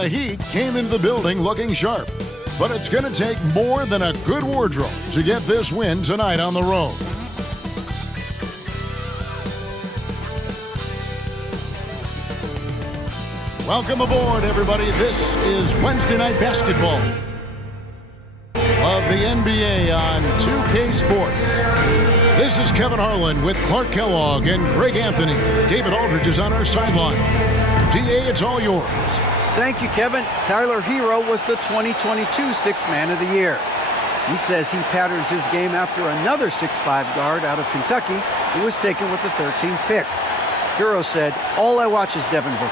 The Heat came into the building looking sharp, but it's going to take more than a good wardrobe to get this win tonight on the road. Welcome aboard, everybody. This is Wednesday Night Basketball of the NBA on 2K Sports. This is Kevin Harlan with Clark Kellogg and Greg Anthony. David Aldridge is on our sideline. DA, it's all yours. Thank you, Kevin. Tyler Hero was the 2022 Sixth Man of the Year. He says he patterns his game after another 6'5" guard out of Kentucky who was taken with the 13th pick. Hero said, "All I watch is Devin Booker,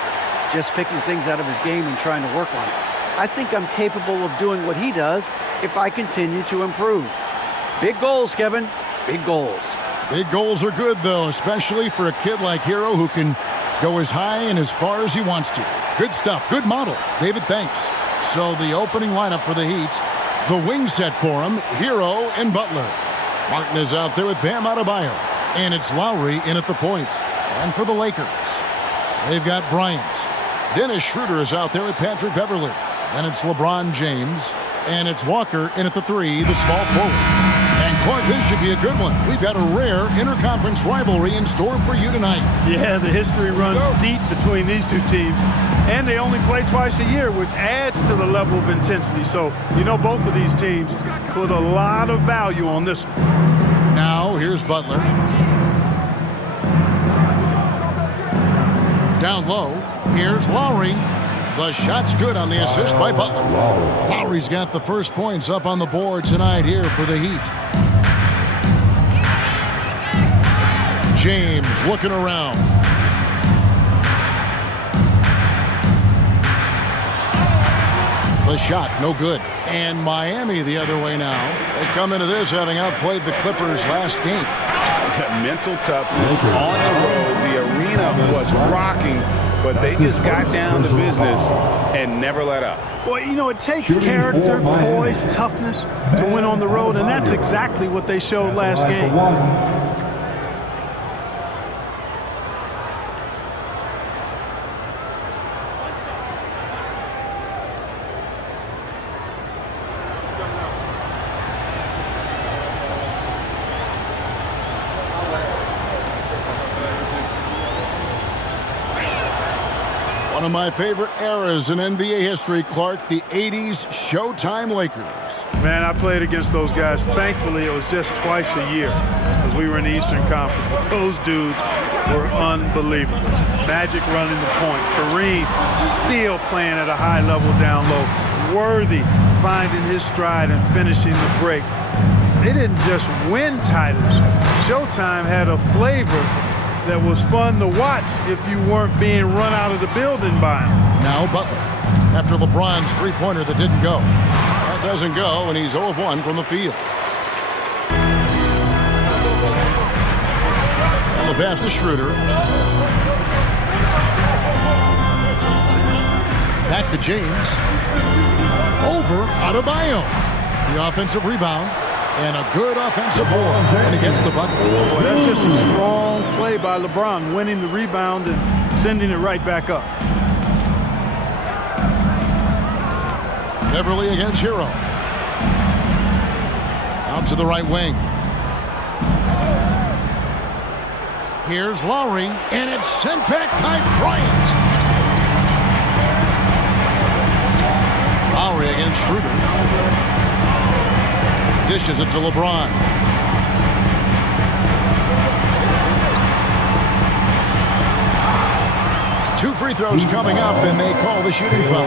just picking things out of his game and trying to work on it. I think I'm capable of doing what he does if I continue to improve." Big goals, Kevin. Big goals. Big goals are good, though, especially for a kid like Hero who can go as high and as far as he wants to. Good stuff. Good model. David, thanks. So the opening lineup for the Heat, the wing set for him, Hero and Butler. Martin is out there with Bam Adebayo. And it's Lowry in at the point. And for the Lakers, they've got Bryant. Dennis Schroeder is out there with Patrick Beverley. And it's LeBron James. And it's Walker in at the three, the small forward. And Clark, this should be a good one. We've got a rare interconference rivalry in store for you tonight. Yeah, the history runs deep between these two teams. And they only play twice a year, which adds to the level of intensity. So, you know, both of these teams put a lot of value on this one. Now, here's Butler. Down low, here's Lowry. The shot's good on the assist by Butler. Lowry's got the first points up on the board tonight here for the Heat. James looking around. The shot, no good. And Miami the other way now. They come into this having outplayed the Clippers last game. Mental toughness on the road. The arena was rocking, but they just got down to business and never let up. Well, you know, it takes character, poise, toughness to win on the road, and that's exactly what they showed last game. One of my favorite eras in NBA history, Clark, the 80s Showtime Lakers. Man, I played against those guys. Thankfully, it was just twice a year as we were in the Eastern Conference. But those dudes were unbelievable. Magic running the point. Kareem still playing at a high level down low. Worthy finding his stride and finishing the break. They didn't just win titles. Showtime had a flavor that was fun to watch if you weren't being run out of the building by him. Now Butler, after LeBron's three-pointer that didn't go. That doesn't go, and he's 0 of 1 from the field. And the pass to Schroeder. Back to James. Over Adebayo. The offensive rebound. And a good offensive board. And against the bucket. Boy, that's just a strong play by LeBron, winning the rebound and sending it right back up. Beverly against Hero. Out to the right wing. Here's Lowry, and it's sent back by Bryant. Lowry against Schroeder. Dishes it to LeBron. Two free throws coming up, and they call the shooting foul.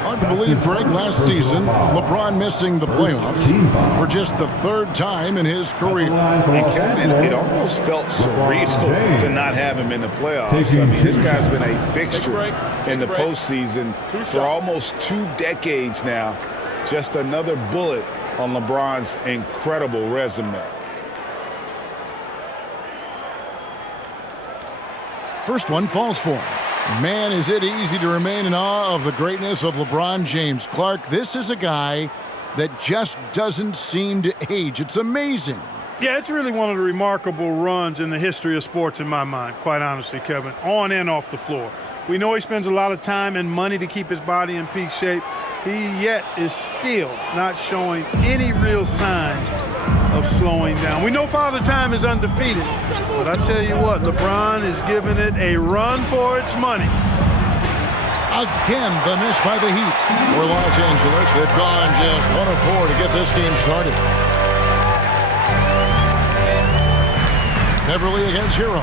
Hard to believe, Greg, last season, LeBron missing the playoffs for just the third time in his career. And Kevin, it almost felt surreal to not have him in the playoffs. I mean, this guy's been a fixture in the postseason for almost 2 decades now. Just another bullet on LeBron's incredible resume. First one falls for him. Man, is it easy to remain in awe of the greatness of LeBron James. Clark, this is a guy that just doesn't seem to age. It's amazing. Yeah, it's really one of the remarkable runs in the history of sports in my mind, quite honestly, Kevin, on and off the floor. We know he spends a lot of time and money to keep his body in peak shape. He yet is still not showing any real signs of slowing down. We know Father Time is undefeated, but I tell you what, LeBron is giving it a run for its money. Again, the miss by the Heat. For Los Angeles, they've gone just 1 of 4 to get this game started. Beverly against Hero.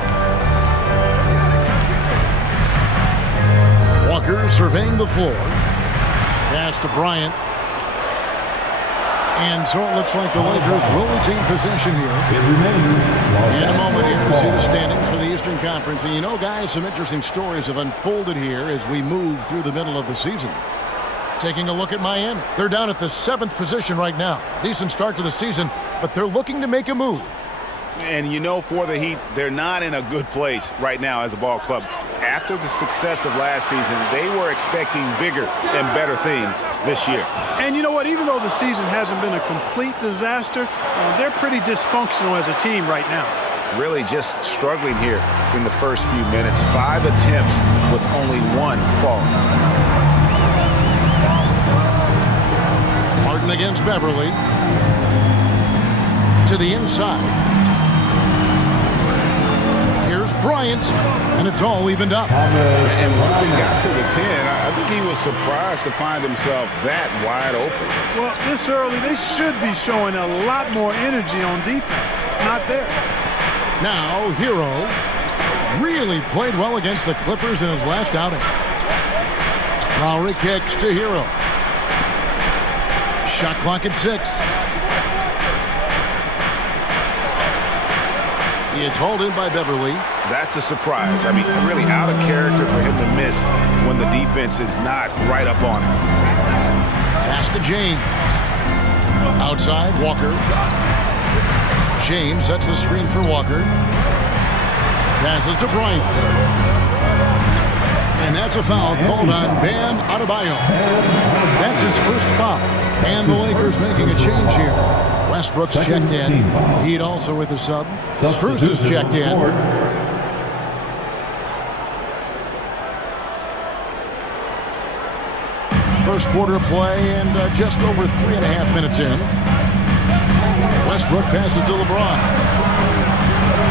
Walker surveying the floor. Pass to Bryant. And so it looks like the Lakers will retain possession here. In a moment here, we see the standings for the Eastern Conference. And you know, guys, some interesting stories have unfolded here as we move through the middle of the season. Taking a look at Miami. They're down at the 7th position right now. Decent start to the season, but they're looking to make a move. And you know, for the Heat, they're not in a good place right now as a ball club. After the success of last season, they were expecting bigger and better things this year. And you know what? Even though the season hasn't been a complete disaster, they're pretty dysfunctional as a team right now. Really just struggling here in the first few minutes. 5 attempts with only 1 fall. Martin against Beverly. To the inside. Here's Bryant, and it's all evened up. And once it got to the 10, I think he was surprised to find himself that wide open. Well, this early, they should be showing a lot more energy on defense. It's not there. Now, Hero really played well against the Clippers in his last outing. Lowry kicks to Hero. Shot clock at 6. It's hauled in by Beverly. That's a surprise. I mean, really out of character for him to miss when the defense is not right up on him. Pass to James. Outside, Walker. James sets the screen for Walker. Passes to Bryant. And that's a foul called on Bam Adebayo. That's his first foul. And the Lakers making a change here. Westbrook's checked in. Heat also with a sub. Cruz is checked in. First quarter play and just over 3.5 minutes in. Westbrook passes to LeBron.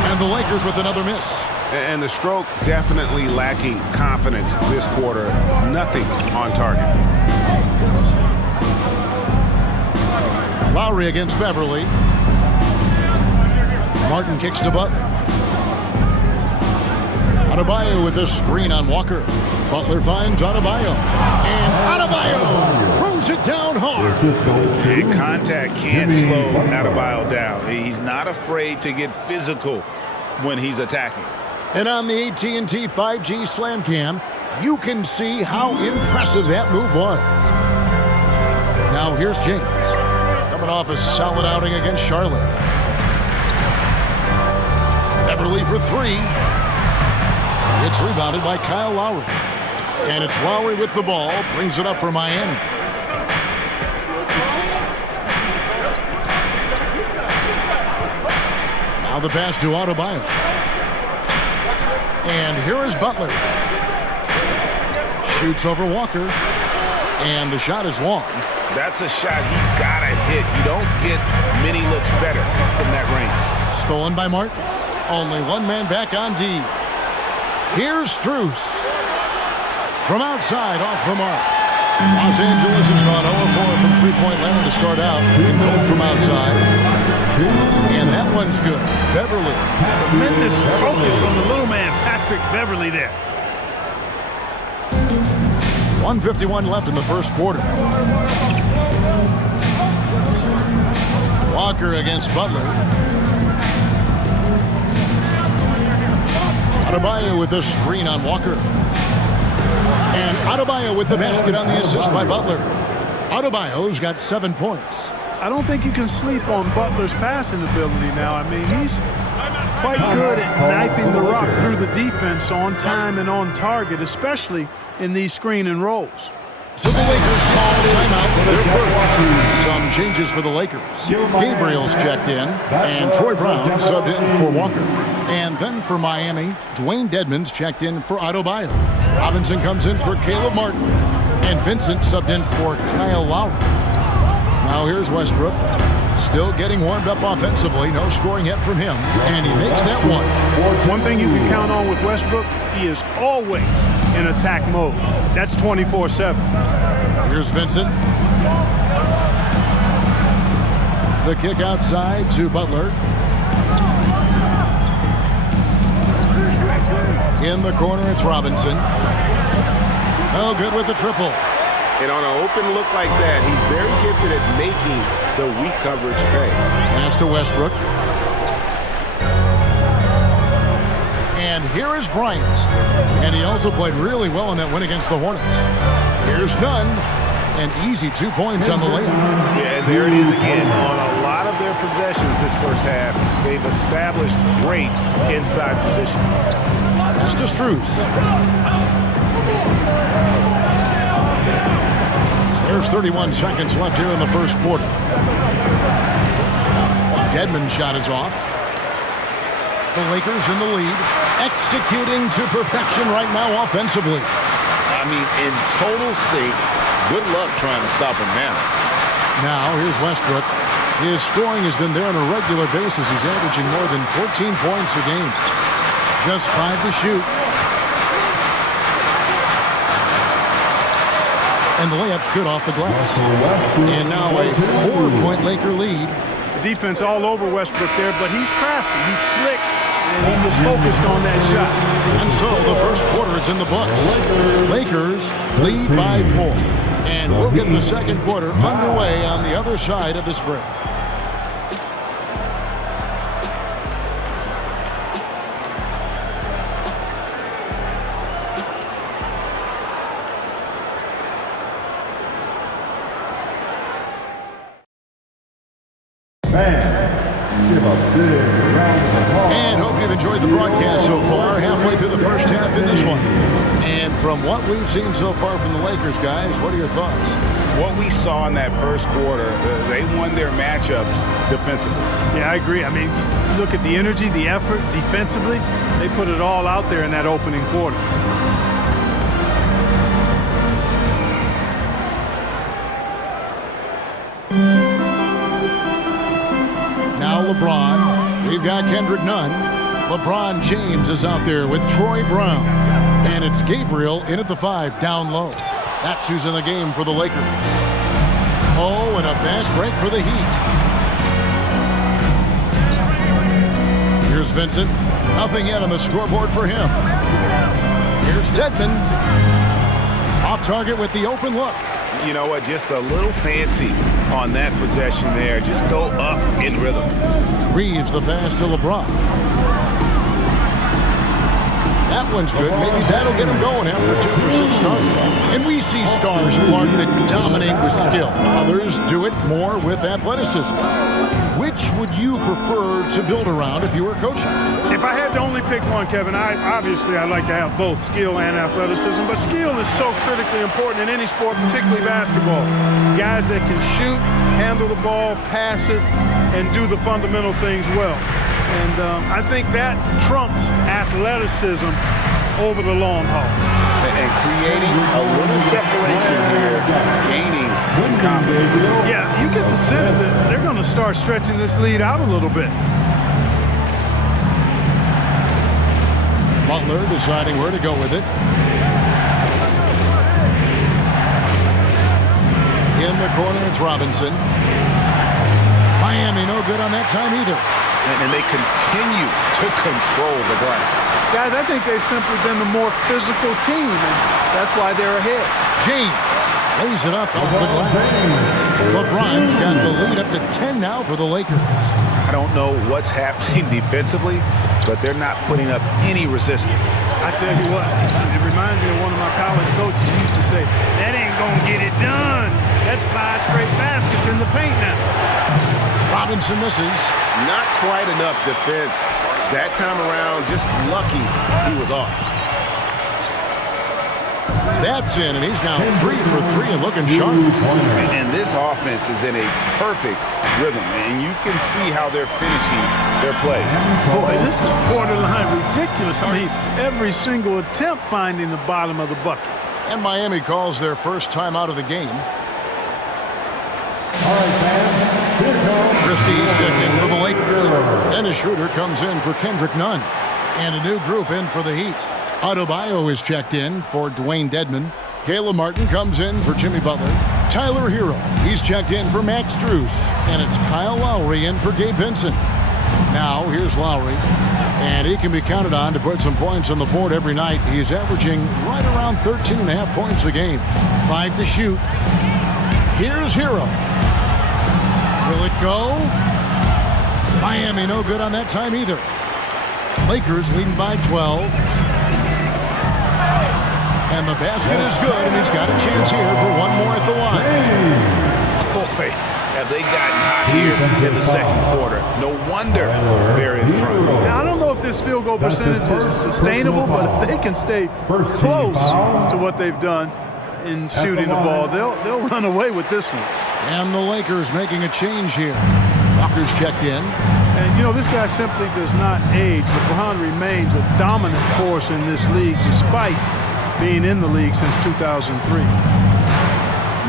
And the Lakers with another miss. And the stroke definitely lacking confidence this quarter. Nothing on target. Lowry against Beverly. Martin kicks to Butler. Adebayo with the screen on Walker. Butler finds Adebayo. And Adebayo throws it down hard. And contact can't slow Adebayo down. He's not afraid to get physical when he's attacking. And on the AT&T 5G Slam Cam, you can see how impressive that move was. Now here's James. Coming off a solid outing against Charlotte. Beverly for 3. It's rebounded by Kyle Lowry. And it's Lowry with the ball. Brings it up for Miami. Now the pass to Adebayo. And here is Butler. Shoots over Walker. And the shot is long. That's a shot he's got to hit. You don't get many looks better from that range. Stolen by Martin. Only one man back on D. Here's Strus. From outside, off the mark. Los Angeles has gone 0-4 from three-point land to start out. Looking cold from outside. And that one's good. Beverly. Tremendous focus from the little man, Patrick Beverly there. 1:51 left in the first quarter. Walker against Butler. Adebayo with the screen on Walker. And Adebayo with the basket on the assist by Butler. Adebayo's got 7 points. I don't think you can sleep on Butler's passing ability now. I mean, he's quite good at knifing the rock through the defense on time and on target, especially in these screen and rolls. So the Lakers call timeout. Their first. Some changes for the Lakers. Gabriel's checked in, and Troy Brown subbed in for Walker. And then for Miami, Dwayne Dedmon's checked in for Adebayo. Robinson comes in for Caleb Martin. And Vincent subbed in for Kyle Lowry. Now here's Westbrook. Still getting warmed up offensively. No scoring yet from him. And he makes that one. One thing you can count on with Westbrook, he is always in attack mode. That's 24/7. Here's Vincent. The kick outside to Butler. In the corner, it's Robinson. Oh, good with the triple. And on an open look like that, he's very gifted at making the weak coverage pay. Pass to Westbrook. And here is Bryant. And he also played really well in that win against the Hornets. Here's Nunn. An easy 2 points on the layup. Yeah, and there it is again. On a lot of their possessions this first half, they've established great inside position. Pass to Strus. There's 31 seconds left here in the first quarter. Dedmon's shot is off. The Lakers in the lead, executing to perfection right now offensively. I mean, in total sync, good luck trying to stop him now. Now, here's Westbrook. His scoring has been there on a regular basis. He's averaging more than 14 points a game. Just 5 to shoot. And the layup's good off the glass. And now a 4-point Laker lead. The defense all over Westbrook there, but he's crafty, he's slick, and he was focused on that shot. And so the first quarter is in the books. Lakers lead by 4. And we'll get the second quarter underway on the other side of this break. And hope you've enjoyed the broadcast so far. Halfway through the first half in this one. And from what we've seen so far from the Lakers, guys, what are your thoughts? What we saw in that first quarter, they won their matchups defensively. Yeah, I agree. I mean, look at the energy, the effort defensively. They put it all out there in that opening quarter. Now LeBron. We've got Kendrick Nunn. LeBron James is out there with Troy Brown. And it's Gabriel in at the 5, down low. That's who's in the game for the Lakers. Oh, and a fast break for the Heat. Here's Vincent. Nothing yet on the scoreboard for him. Here's Dedmon. Off target with the open look. You know what? Just a little fancy on that possession there. Just go up in rhythm. Reeves the pass to LeBron. That one's good. Maybe that'll get him going after a 2 for 6 start. And we see stars, Clark, that dominate with skill. Others do it more with athleticism. Which would you prefer to build around if you were coaching? If I had to only pick one, Kevin, I'd like to have both skill and athleticism. But skill is so critically important in any sport, particularly basketball. Guys that can shoot, handle the ball, pass it, and do the fundamental things well. And I think that trumps athleticism over the long haul. And creating a little separation here, gaining some confidence. Yeah, you get the sense that they're going to start stretching this lead out a little bit. Butler deciding where to go with it. In the corner, it's Robinson. Miami no good on that time either. And they continue to control the ground. Guys, I think they've simply been the more physical team, and that's why they're ahead. James lays it up off the glass. LeBron's got the lead up to 10 now for the Lakers. I don't know what's happening defensively, but they're not putting up any resistance. I tell you what, it reminds me of one of my college coaches who used to say, that ain't gonna get it done. That's 5 straight baskets in the paint now. Robinson misses. Not quite enough defense. That time around, just lucky he was off. That's in, and he's now 3 for 3 and looking sharp. And this offense is in a perfect rhythm, and you can see how they're finishing their play. Boy, this is borderline ridiculous. I mean, every single attempt finding the bottom of the bucket. And Miami calls their first time out of the game. Christie's checked in for the Lakers. Dennis Schroeder comes in for Kendrick Nunn. And a new group in for the Heat. Adebayo is checked in for Dwayne Dedmon. Caleb Martin comes in for Jimmy Butler. Tyler Hero, he's checked in for Max Strus. And it's Kyle Lowry in for Gabe Vincent. Now, here's Lowry. And he can be counted on to put some points on the board every night. He's averaging right around 13.5 points a game. 5 to shoot. Here's Hero. Will it go? Miami no good on that time either. Lakers leading by 12. And the basket is good, and he's got a chance here for one more at the line. Boy, have they gotten hot here in the second quarter. No wonder they're in front. Now, I don't know if this field goal percentage is sustainable, but if they can stay close to what they've done in shooting the ball, they'll run away with this one. And the Lakers making a change here. Walker's checked in. And, you know, this guy simply does not age. LeBron remains a dominant force in this league despite being in the league since 2003.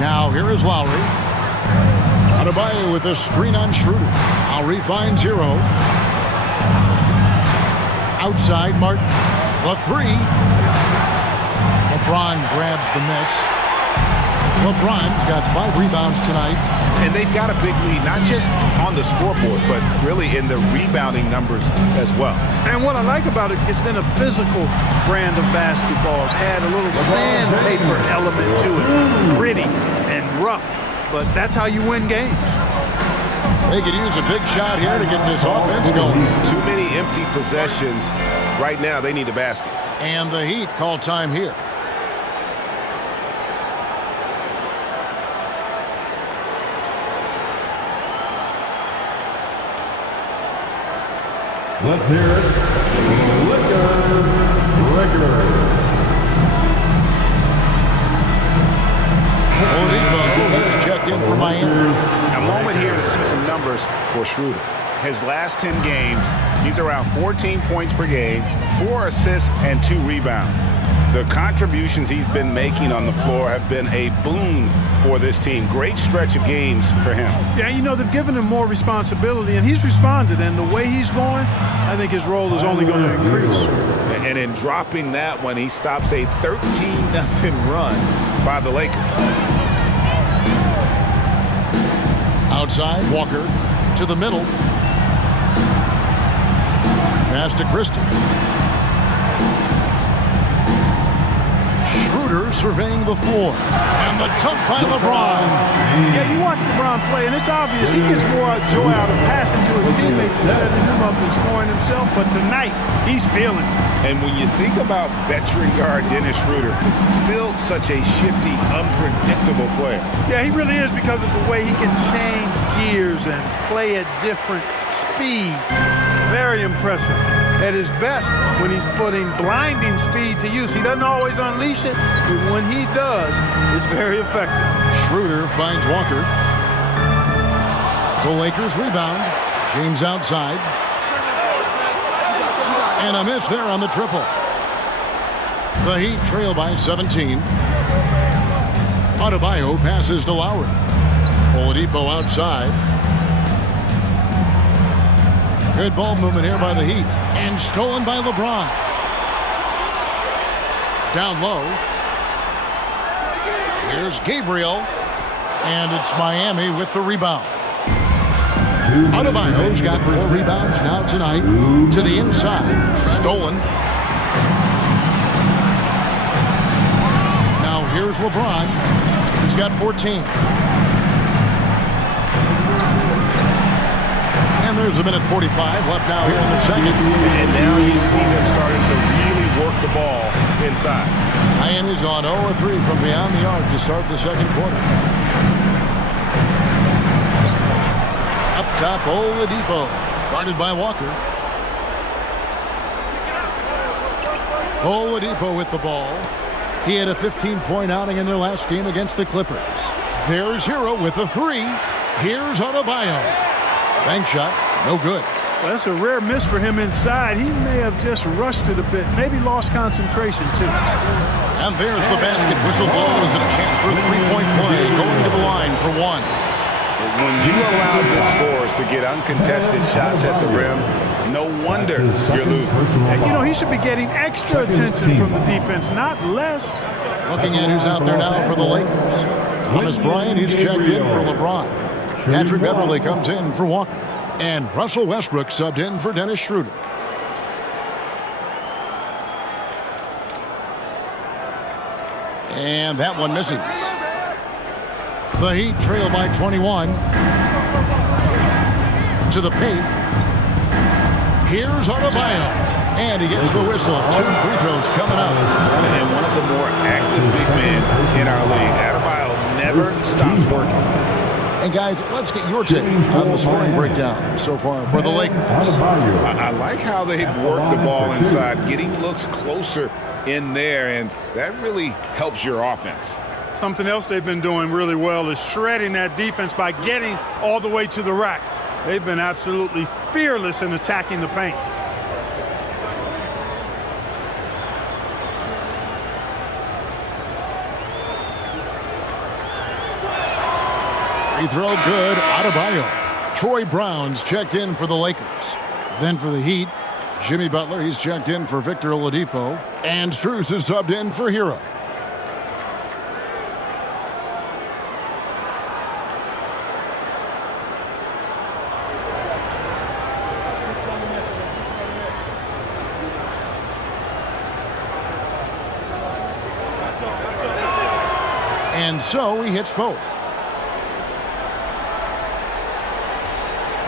Now here is Lowry. Adebayo with a screen on Schroeder. Lowry finds Hero. Outside Martin. The 3. LeBron grabs the miss. LeBron's got 5 rebounds tonight. And they've got a big lead, not just on the scoreboard, but really in the rebounding numbers as well. And what I like about it, it's been a physical brand of basketball. It's had a little sandpaper element to it. Gritty and rough, but that's how you win games. They could use a big shot here to get this offense going. Too many empty possessions. Right now, they need a basket. And the Heat call time here. Let's hear it. Lakers. Oladipo is checked in for Miami. A moment here to see some numbers for Schroeder. His last 10 games, he's around 14 points per game, 4 assists, and 2 rebounds. The contributions he's been making on the floor have been a boon for this team. Great stretch of games for him. Yeah, you know, they've given him more responsibility, and he's responded. And the way he's going, I think his role is only going to increase. And in dropping that one, he stops a 13-0 run by the Lakers. Outside, Walker to the middle. Pass to Christie. Schroeder surveying the floor. And the dunk by LeBron. Yeah, you watch LeBron play, and it's obvious he gets more joy out of passing to his teammates and setting them up than scoring himself. But tonight, he's feeling it. And when you think about veteran guard Dennis Schroeder, still such a shifty, unpredictable player. Yeah, he really is, because of the way he can change gears and play at different speeds. Very impressive. At his best when he's putting blinding speed to use. He doesn't always unleash it, but when he does, it's very effective. Schroeder finds Walker. The Lakers rebound. James outside. And a miss there on the triple. The Heat trail by 17. Adebayo passes to Lowry. Oladipo outside. Good ball movement here by the Heat. And stolen by LeBron. Down low. Here's Gabriel. And it's Miami with the rebound. Adebayo's got 4 rebounds now tonight. To the inside. Stolen. Now here's LeBron. He's got 14. And there's a minute 45 left now here in the second. And now you see them starting to really work the ball inside. Miami's gone 0-3 from beyond the arc to start the second quarter. Up top, Oladipo, guarded by Walker. Oladipo with the ball. He had a 15-point outing in their last game against the Clippers. There's Hero with a three. Here's Adebayo. Bank shot, no good. Well, that's a rare miss for him inside. He may have just rushed it a bit, maybe lost concentration too. And there's the basket. Whistle blows and a chance for a three-point play. Going to the line for one. When you allow good scorers to get uncontested shots at the rim, no wonder you're losing. And, you know, he should be getting extra attention from the defense, not less. Looking at who's out there now for the Lakers. Thomas Bryant, he's checked in for LeBron. Patrick Beverly comes in for Walker. And Russell Westbrook subbed in for Dennis Schroeder. And that one misses. The Heat trail by 21. To the paint. Here's Adebayo. And he gets the whistle. 2 free throws coming up. And one of the more active big men in our league. Adebayo never stops working. And guys, let's get your take on the scoring breakdown so far for the Lakers. I like how they've worked the ball inside, getting looks closer in there, and that really helps your offense. Something else they've been doing really well is shredding that defense by getting all the way to the rack. They've been absolutely fearless in attacking the paint. Free throw good. Adebayo. Troy Brown's checked in for the Lakers. Then for the Heat, Jimmy Butler, he's checked in for Victor Oladipo. And Strus is subbed in for Hero. And so he hits both.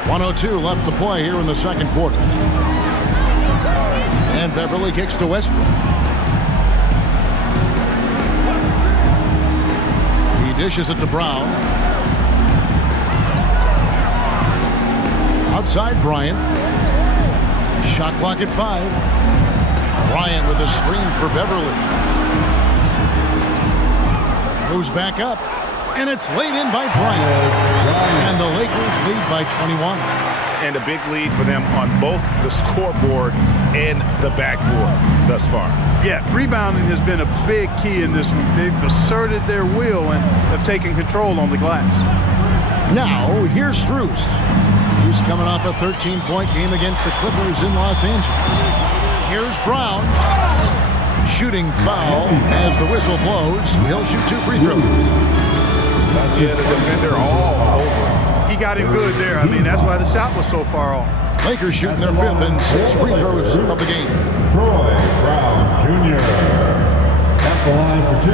1:02 left to play here in the second quarter. And Beverly kicks to Westbrook. He dishes it to Brown. Outside Bryant. Shot clock at 5. Bryant with a screen for Beverly. Goes back up. And it's laid in by Bryant. And the Lakers lead by 21. And a big lead for them on both the scoreboard and the backboard thus far. Yeah, rebounding has been a big key in this one. They've asserted their will and have taken control on the glass. Now, here's Strus. He's coming off a 13-point game against the Clippers in Los Angeles. Here's Brown. Shooting foul as the whistle blows. He'll shoot 2 free throws. Yeah, the defender all over. He got him good there. I mean, that's why the shot was so far off. Lakers shooting their 5th and 6th free throws of the game. Troy Brown Jr. at the line for 2.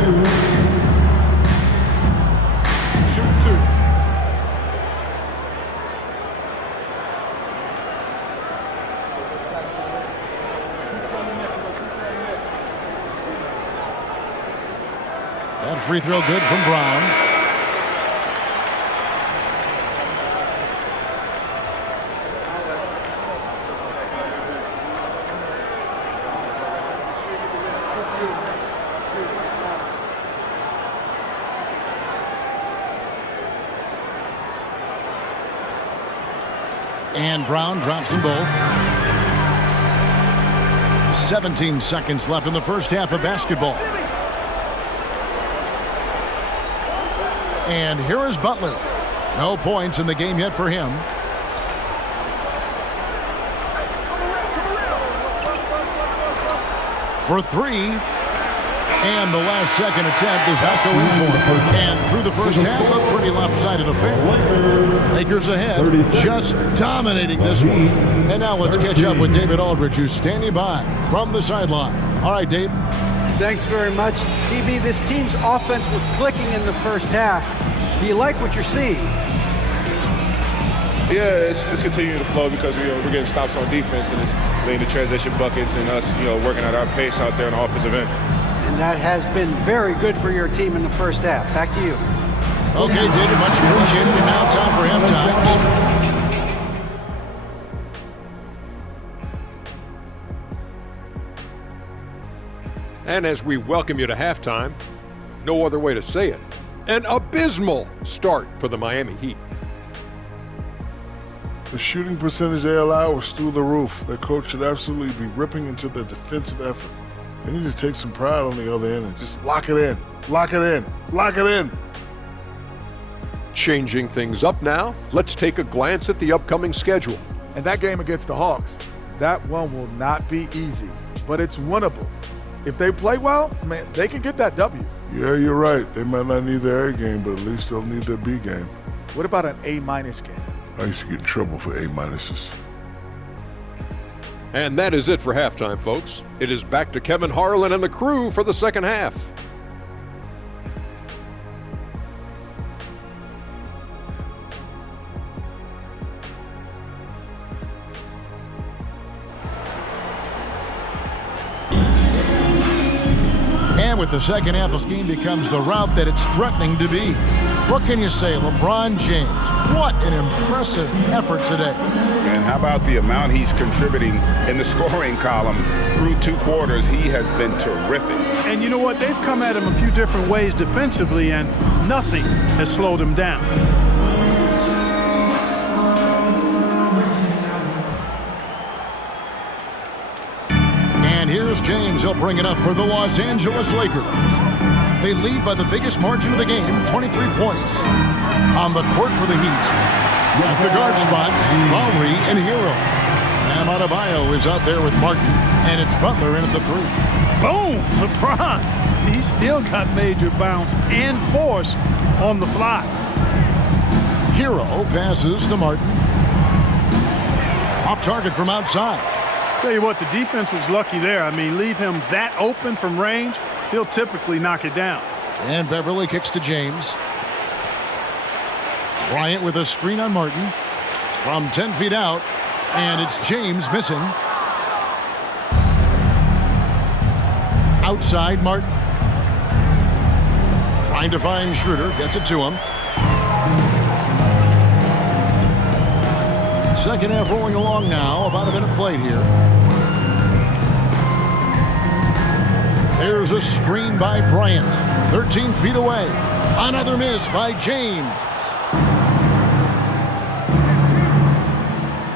Shoot 2. That free throw good from Brown. And Brown drops them both. 17 seconds left in the first half of basketball. And here is Butler. No points in the game yet for him. For 3. And the last second attempt does not go in for him. And through the first half, a pretty lopsided affair. Lakers ahead, just dominating this one. And now let's catch up with David Aldridge, who's standing by from the sideline. All right, Dave. Thanks very much. TB, this team's offense was clicking in the first half. Do you like what you're seeing? Yeah, it's continuing to flow because we're getting stops on defense and it's leading to transition buckets and us, working at our pace out there on the offensive end. And that has been very good for your team in the first half. Back to you. Okay, David, much appreciated. And now time for him times. And as we welcome you to halftime, no other way to say it, an abysmal start for the Miami Heat. The shooting percentage they allow was through the roof. Their coach should absolutely be ripping into their defensive effort. They need to take some pride on the other end and just lock it in, lock it in, lock it in. Changing things up now, let's take a glance at the upcoming schedule. And that game against the Hawks, that one will not be easy, but it's winnable. If they play well, man, they can get that W. Yeah, you're right. They might not need their A game, but at least they'll need their B game. What about an A- game? I used to get in trouble for A-minuses. And that is it for halftime, folks. It is back to Kevin Harlan and the crew for the second half. And with the second half, the scheme becomes the route that it's threatening to be. What can you say, LeBron James? What an impressive effort today. And how about the amount he's contributing in the scoring column through 2 quarters? He has been terrific. And you know what? They've come at him a few different ways defensively, and nothing has slowed him down. And here's James. He'll bring it up for the Los Angeles Lakers. They lead by the biggest margin of the game, 23 points. On the court for the Heat. At the guard spots, Lowry and Hero. Bam Adebayo is out there with Martin, and it's Butler in at the 3. Boom! LeBron. He's still got major bounce and force on the fly. Hero passes to Martin. Off target from outside. Tell you what, the defense was lucky there. I mean, leave him that open from range, he'll typically knock it down. And Beverly kicks to James. Bryant with a screen on Martin from 10 feet out, and it's James missing. Outside, Martin. Trying to find Schroeder, gets it to him. Second half rolling along now, about a minute played here. There's a screen by Bryant, 13 feet away. Another miss by James.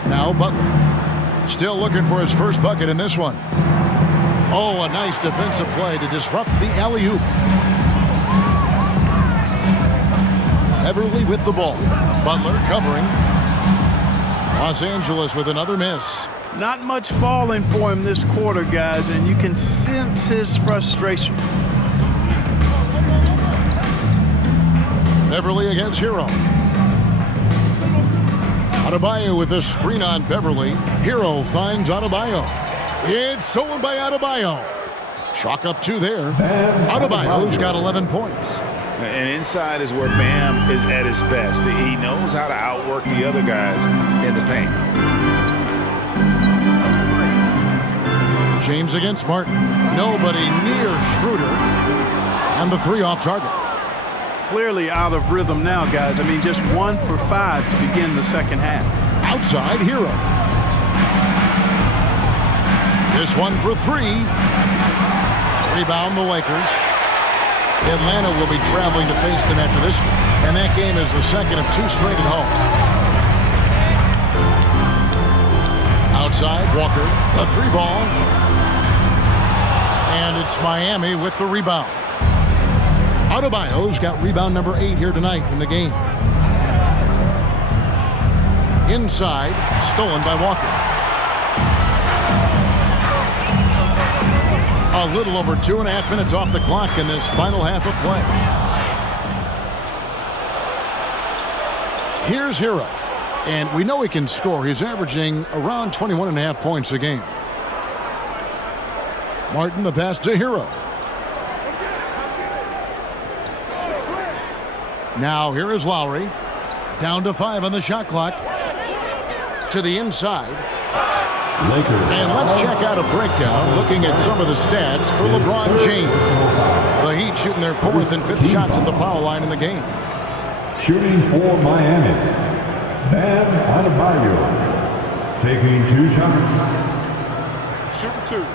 Now Butler, still looking for his first bucket in this one. Oh, a nice defensive play to disrupt the alley-oop. Beverly with the ball. Butler covering. Los Angeles with another miss. Not much falling for him this quarter, guys, and you can sense his frustration. Beverly against Hero. Adebayo with a screen on Beverly. Hero finds Adebayo. It's stolen by Adebayo. Chalk up 2 there. Adebayo's got 11 points. And inside is where Bam is at his best. He knows how to outwork the other guys in the paint. James against Martin. Nobody near Schroeder. And the 3 off target. Clearly out of rhythm now, guys. I mean, just 1 for 5 to begin the second half. Outside, Hero. This one for 3. Rebound the Lakers. Atlanta will be traveling to face them after this game. And that game is the second of 2 straight at home. Outside, Walker, the 3 ball. And it's Miami with the rebound. Adebayo's got rebound number 8 here tonight in the game. Inside, stolen by Walker. A little over 2.5 minutes off the clock in this final half of play. Here's Hero. And we know he can score. He's averaging around 21.5 points a game. Martin, the pass to Hero. Now here is Lowry. Down to 5 on the shot clock. To the inside. And let's check out a breakdown looking at some of the stats for LeBron James. The Heat shooting their 4th and 5th shots at the foul line in the game. Shooting for Miami, Bam Adebayo, taking 2 shots. Shooting 2.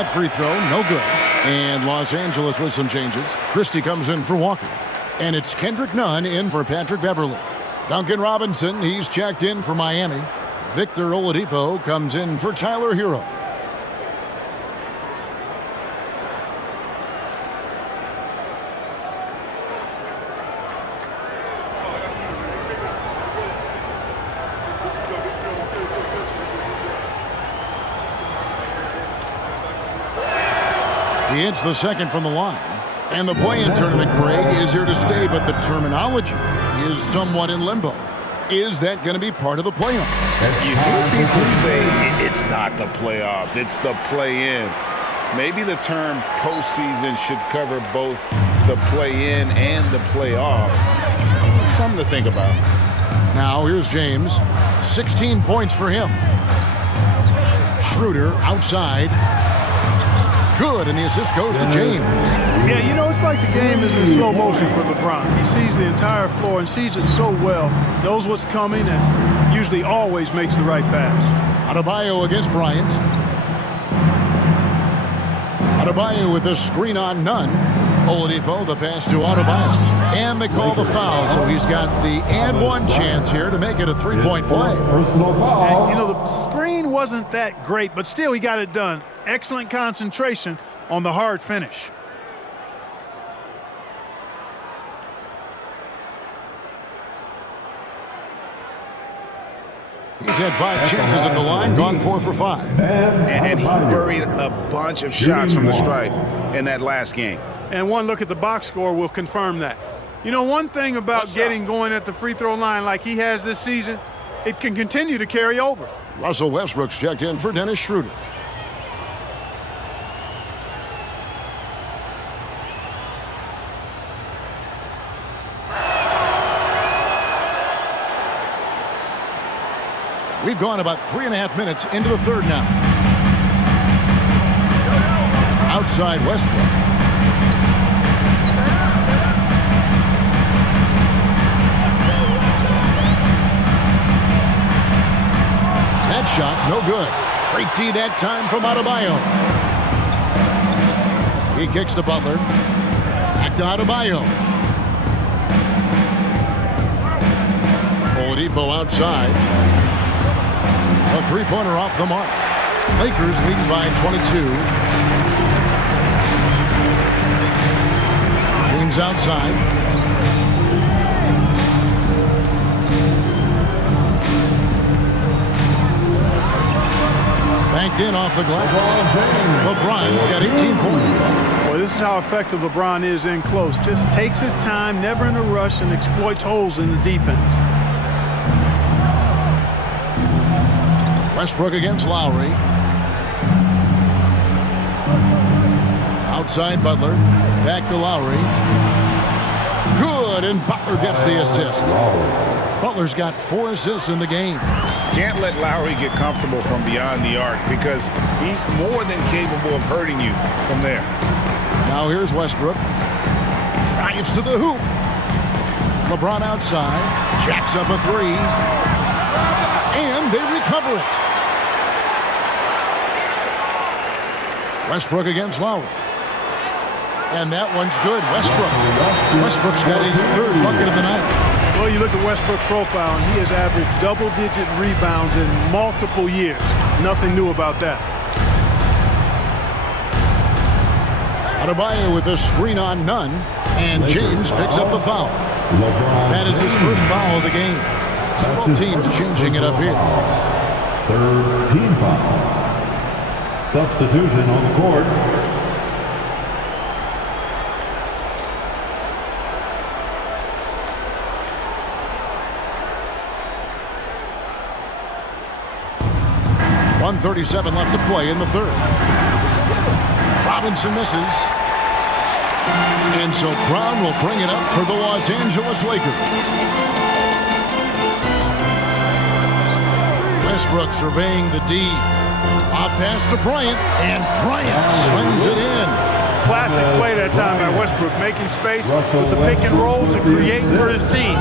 That free throw, no good. And Los Angeles with some changes. Christie comes in for Walker. And it's Kendrick Nunn in for Patrick Beverly. Duncan Robinson, he's checked in for Miami. Victor Oladipo comes in for Tyler Hero. He hits the second from the line. And the play-in tournament, Greg, is here to stay, but the terminology is somewhat in limbo. Is that going to be part of the playoffs? You hear people say it's not the playoffs, it's the play-in. Maybe the term postseason should cover both the play-in and the playoff. Something to think about. Now here's James. 16 points for him. Schroeder outside. Good, and the assist goes to James. Yeah, you know, it's like the game is in slow motion for LeBron. He sees the entire floor and sees it so well, knows what's coming, and usually always makes the right pass. Adebayo against Bryant. Adebayo with the screen on Nunn. Oladipo, the pass to Adebayo. And they call the foul, so he's got the and one chance here to make it a three-point play. And, you know, the screen wasn't that great, but still he got it done. Excellent concentration on the hard finish. He's had 5 chances at the line, gone 4 for 5. And he buried a bunch of shots from the stripe in that last game. And one look at the box score will confirm that. You know, one thing about getting going at the free throw line like he has this season, it can continue to carry over. Russell Westbrook's checked in for Dennis Schroeder. We've gone about 3.5 minutes into the third now. Outside Westbrook. That shot, no good. Great D that time from Adebayo. He kicks to Butler. Back to Adebayo. Oladipo outside. A three-pointer off the mark. Lakers leading by 22. James outside. Banked in off the glass. LeBron's got 18 points. Boy, this is how effective LeBron is in close. Just takes his time, never in a rush, and exploits holes in the defense. Westbrook against Lowry. Outside Butler. Back to Lowry. Good, and Butler gets the assist. Butler's got 4 assists in the game. Can't let Lowry get comfortable from beyond the arc because he's more than capable of hurting you from there. Now here's Westbrook. Drives to the hoop. LeBron outside. Jacks up a 3. And they recover it. Westbrook against Lowry. And that one's good. Westbrook's got his 3rd bucket of the night. Well, you look at Westbrook's profile, and he has averaged double-digit rebounds in multiple years. Nothing new about that. Adebayo with a screen on Nunn. And James picks up the foul. That is his first foul of the game. So both teams changing it up here. 3rd team foul. Substitution on the court. .137 left to play in the 3rd. Robinson misses. And so Brown will bring it up for the Los Angeles Lakers. Westbrook surveying the D. Off pass to Bryant, and Bryant slams it in. Classic play that time by Westbrook, making space with the pick and roll to create for his team.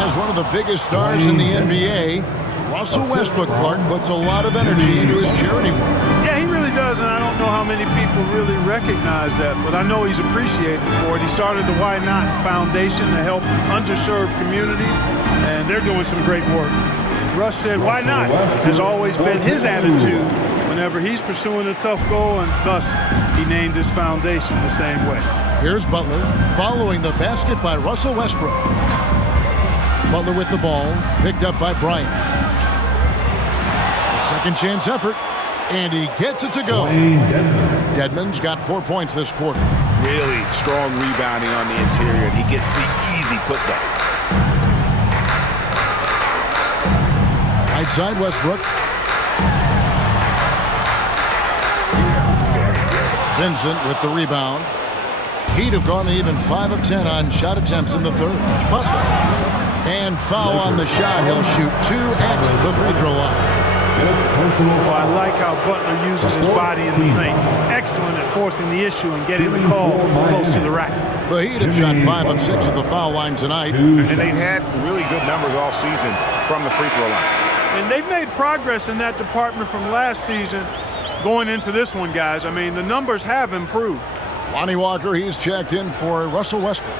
As one of the biggest stars in the NBA, Russell Westbrook, Clark, puts a lot of energy into his charity work. Yeah, he really does, and I don't know how many people really recognize that, but I know he's appreciated for it. He started the Why Not Foundation to help underserved communities, and they're doing some great work. Russ said, why not? Has always been his attitude whenever he's pursuing a tough goal, and thus he named his foundation the same way. Here's Butler following the basket by Russell Westbrook. Butler with the ball, picked up by Bryant. A second chance effort, and he gets it to go. Dedmon's got 4 points this quarter. Really strong rebounding on the interior, and he gets the easy putback. Right side, Westbrook. Vincent with the rebound. Heat have gone to even 5 of 10 on shot attempts in the third. Butler. And foul on the shot. He'll shoot 2 at the free throw line. I like how Butler uses his body in the paint. Excellent at forcing the issue and getting the call close to the rack. The Heat have shot 5 of 6 at the foul line tonight. And they've had really good numbers all season from the free throw line. And they've made progress in that department from last season going into this one, guys. I mean, the numbers have improved. Lonnie Walker, he's checked in for Russell Westbrook.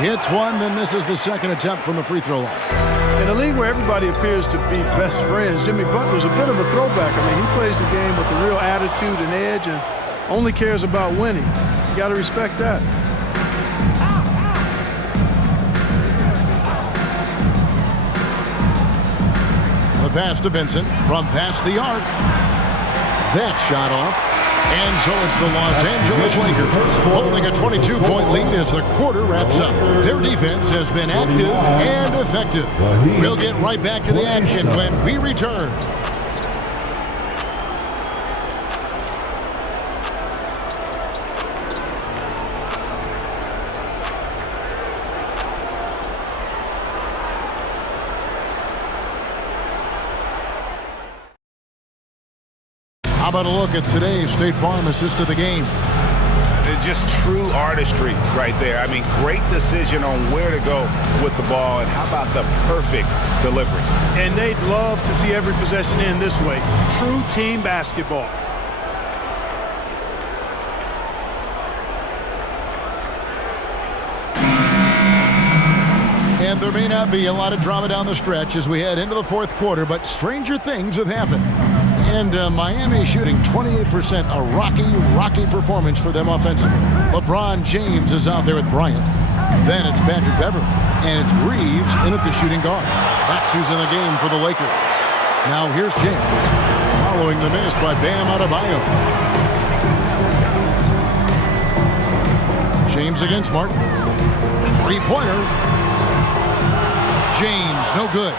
He hits one, then misses the second attempt from the free throw line. In a league where everybody appears to be best friends, Jimmy Butler's a bit of a throwback. I mean, he plays the game with a real attitude and edge and only cares about winning. You got to respect that. The pass to Vincent from past the arc. That shot off. And so it's the Los Angeles Lakers holding a 22-point lead as the quarter wraps up. Their defense has been active and effective. We'll get right back to the action when we return. How about a look at today's State Farm assist of the game? It's just true artistry right there. I mean, great decision on where to go with the ball, and how about the perfect delivery? And they'd love to see every possession end this way. True team basketball. And there may not be a lot of drama down the stretch as we head into the fourth quarter, but stranger things have happened. And Miami shooting 28%, a rocky performance for them offensively. LeBron James is out there with Bryant. Then it's Patrick Beverley, and it's Reeves in at the shooting guard. That's who's in the game for the Lakers. Now here's James, following the miss by Bam Adebayo. James against Martin. Three-pointer. James, no good.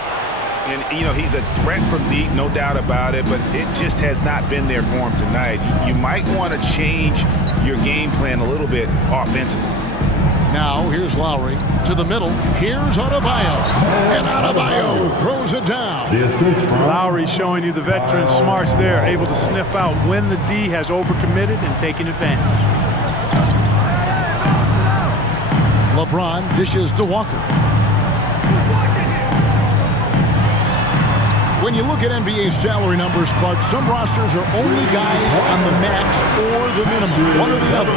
And, you know, he's a threat from deep, no doubt about it, but it just has not been there for him tonight. You might want to change your game plan a little bit offensively. Now, here's Lowry to the middle. Here's Adebayo. And Adebayo throws it down. Lowry showing you the veteran smarts there, able to sniff out when the D has overcommitted and taking advantage. LeBron dishes to Walker. When you look at NBA salary numbers, Clark, some rosters are only guys on the max or the minimum, one or the other.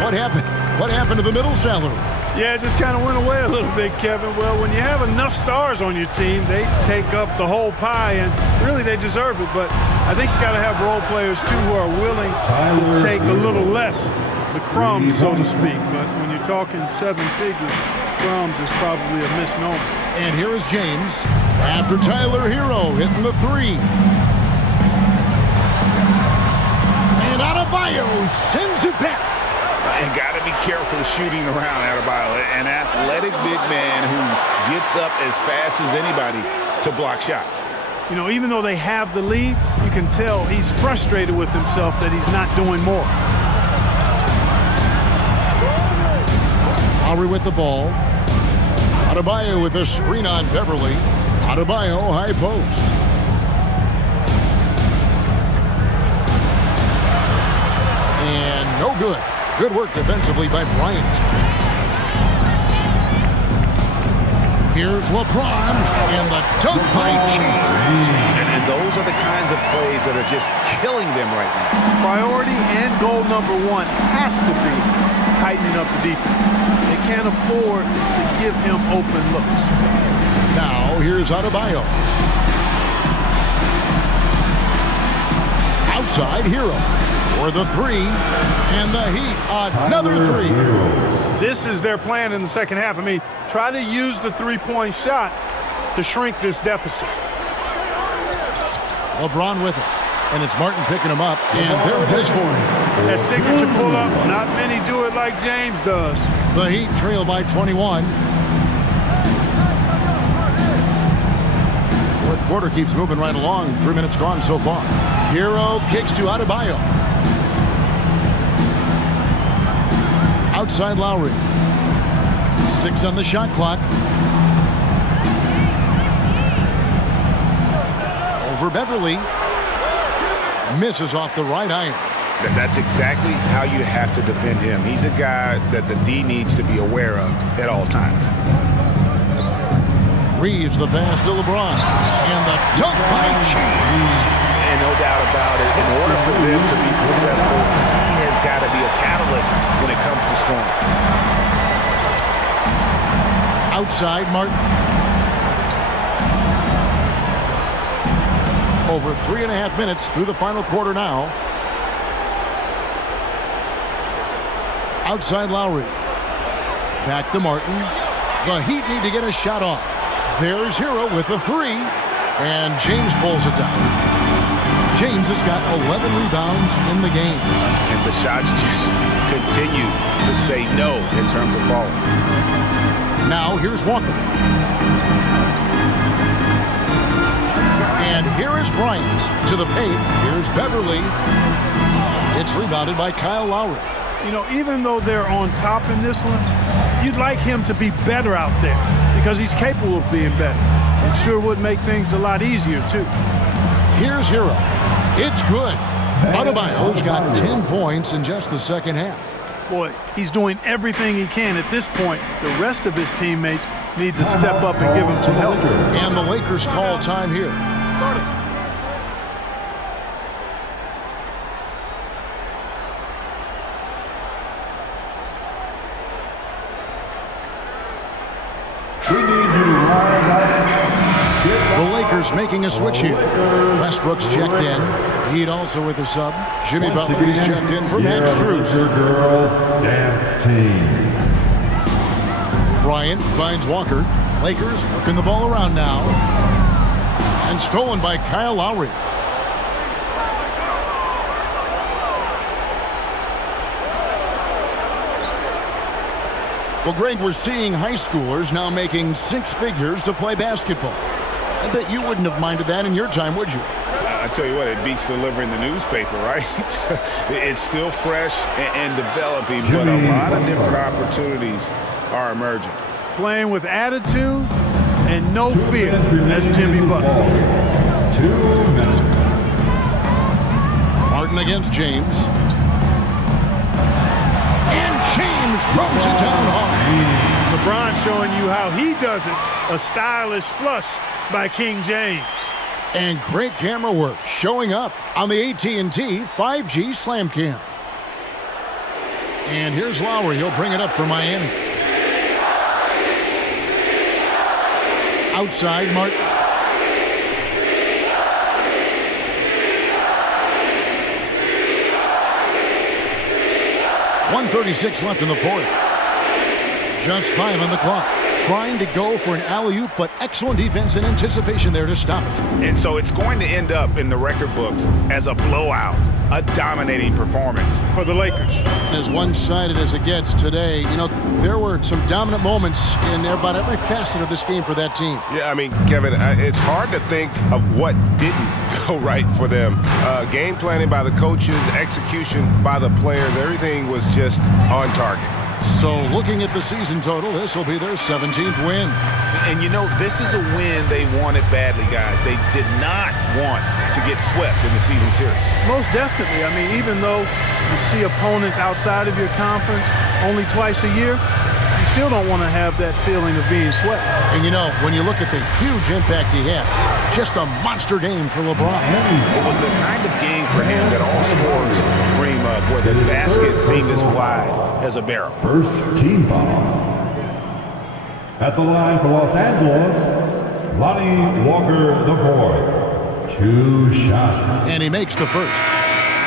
What happened? What happened to the middle salary? Yeah, it just kind of went away a little bit, Kevin. Well, when you have enough stars on your team, they take up the whole pie, and really they deserve it. But I think you got to have role players, too, who are willing to take a little less, the crumbs, so to speak. But when you're talking 7 figures, crumbs is probably a misnomer. And here is James after Tyler Hero hitting the three. And Adebayo sends it back. And got to be careful shooting around Adebayo, an athletic big man who gets up as fast as anybody to block shots. You know, even though they have the lead, you can tell he's frustrated with himself that he's not doing more. Lowry with the ball. Adebayo with a screen on Beverly. Adebayo high post. And no good. Good work defensively by Bryant. Here's LeBron and the dunk by James. And those are the kinds of plays that are just killing them right now. Priority and goal number one has to be tightening up the defense. They can't afford to give him open looks. Now, here's Adebayo. Outside Hero for the three, and the Heat, another three. This is their plan in the second half. I mean, try to use the three-point shot to shrink this deficit. LeBron with it, and it's Martin picking him up, and there it is for him. That signature pull-up, not many do it like James does. The Heat trail by 21. Fourth quarter keeps moving right along. 3 minutes gone so far. Hero kicks to Adebayo. Outside Lowry. 6 on the shot clock. Over Beverly. Misses off the right iron. That's exactly how you have to defend him. He's a guy that the D needs to be aware of at all times. Reeves the pass to LeBron. And the dunk by James. And no doubt about it, in order for them to be successful, he has got to be a catalyst when it comes to scoring. Outside Martin. Over 3.5 minutes through the final quarter now. Outside Lowry. Back to Martin. The Heat need to get a shot off. There's Hero with the three. And James pulls it down. James has got 11 rebounds in the game. And the shots just continue to say no in terms of falling. Now here's Walker. And here is Bryant to the paint. Here's Beverly. It's rebounded by Kyle Lowry. You know, even though they're on top in this one, you'd like him to be better out there because he's capable of being better. It sure would make things a lot easier, too. Here's Hero. It's good. Adebayo's got 10 points in just the second half. Boy, he's doing everything he can at this point. The rest of his teammates need to step up and give him some help. And the Lakers call time here. The Lakers making a switch here. Westbrook's checked in. Heat also with a sub. Jimmy Butler is checked in for Max Strus. Girls dance team. Bryant finds Walker. Lakers working the ball around now. And stolen by Kyle Lowry. Well, Greg, we're seeing high schoolers now making 6 figures to play basketball. I bet you wouldn't have minded that in your time, would you? I tell you what, it beats delivering the newspaper, right? It's still fresh and developing, but a lot of different opportunities are emerging. Playing with attitude and no fear. That's Jimmy Butler. 2 minutes. Martin against James. And James throws it down hard. LeBron showing you how he does it. A stylish flush by King James. And great camera work showing up on the AT&T 5G Slam Cam. And here's Lowry. He'll bring it up for Miami. Outside Martin. .136 left in the fourth. Just 5 on the clock. Trying to go for an alley-oop, but excellent defense and anticipation there to stop it. And so it's going to end up in the record books as a blowout, a dominating performance for the Lakers. As one-sided as it gets today, you know, there were some dominant moments in about every facet of this game for that team. Yeah, I mean, Kevin, it's hard to think of what didn't go right for them. Game planning by the coaches, execution by the players, everything was just on target. So looking at the season total, this will be their 17th win. And you know, this is a win they wanted badly, guys. They did not want to get swept in the season series. Most definitely. I mean, even though you see opponents outside of your conference only twice a year, you still don't want to have that feeling of being swept. And you know, when you look at the huge impact he had, just a monster game for LeBron. It was the kind of game for him that all scores dream of, where the basket seemed as wide as a barrel. First team foul. At the line for Los Angeles, Lonnie Walker IV. 2 shots. And he makes the first.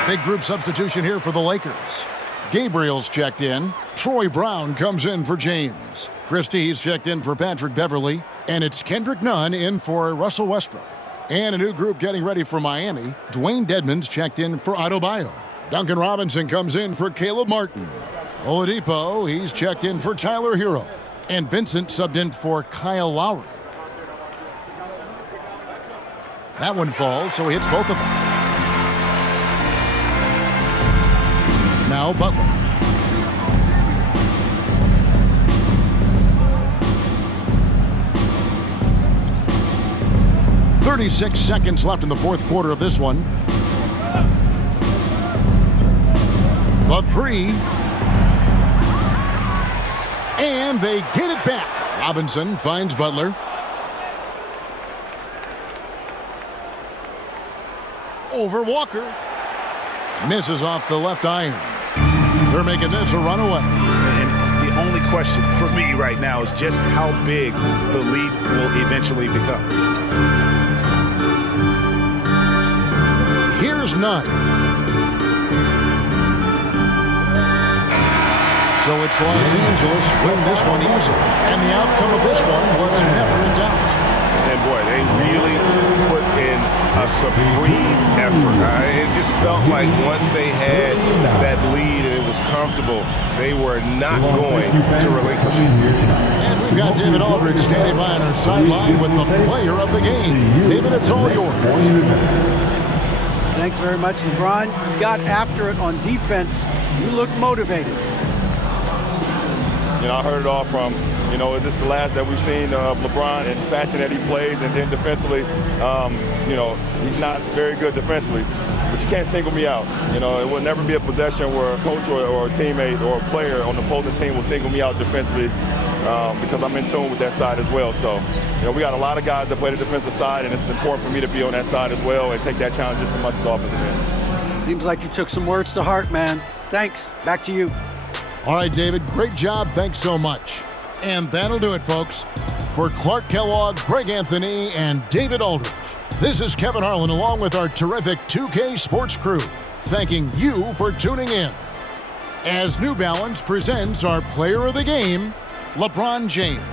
Big group substitution here for the Lakers. Gabriel's checked in. Troy Brown comes in for James. Christie's checked in for Patrick Beverly. And it's Kendrick Nunn in for Russell Westbrook. And a new group getting ready for Miami. Dwayne Dedmon's checked in for Adebayo. Duncan Robinson comes in for Caleb Martin. Oladipo, he's checked in for Tyler Hero. And Vincent subbed in for Kyle Lowry. That one falls, so he hits both of them. Now Butler. "36 seconds left in the fourth quarter of this one. The three. And they get it back. Robinson finds Butler. Over Walker. Misses off the left iron. They're making this a runaway. And the only question for me right now is just how big the lead will eventually become. Here's Nunn. So it's Los Angeles win this one easily. And the outcome of this one was never in doubt. And boy, they really put in a supreme effort. It just felt like once they had that lead and it was comfortable, they were not going to relinquish it. And we've got David Aldridge standing by on our sideline with the player of the game. David, it's all yours. Thanks very much, LeBron. You got after it on defense. You look motivated. You know, I heard it all from, you know, is this the last that we've seen of LeBron and fashion that he plays, and then defensively, you know, he's not very good defensively, but you can't single me out. You know, it will never be a possession where a coach or a teammate or a player on the opposing team will single me out defensively because I'm in tune with that side as well. So, you know, we got a lot of guys that play the defensive side, and it's important for me to be on that side as well and take that challenge just as much as the offensive end. Seems like you took some words to heart, man. Thanks. Back to you. All right, David, great job. Thanks so much. And that'll do it, folks. For Clark Kellogg, Greg Anthony, and David Aldridge, this is Kevin Harlan along with our terrific 2K Sports crew, thanking you for tuning in. As New Balance presents our player of the game, LeBron James.